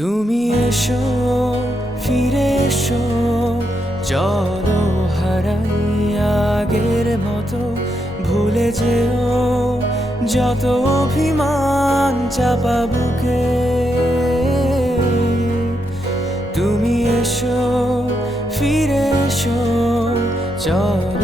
তুমি এসো, ফিরে এসো চলো হারাই আগের মতো ভুলে যেও যত অভিমান চাপা বুকে। তুমি এসো, ফিরে এসো চলো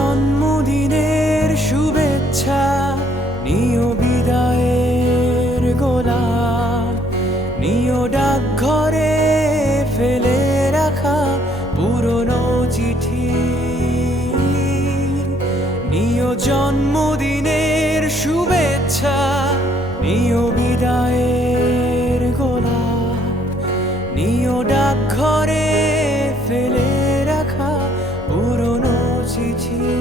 জন্মদিনের শুভেচ্ছা, নিও বিদায়ের গোলা। নিও ডাকঘরে ফেলে রাখা পুরনো চিঠি। নিও জন্মদিনের শুভেচ্ছা, নিও পুরনো চিঠি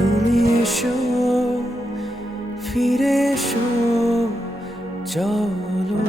তুমি এসো ফিরে এসো চলো।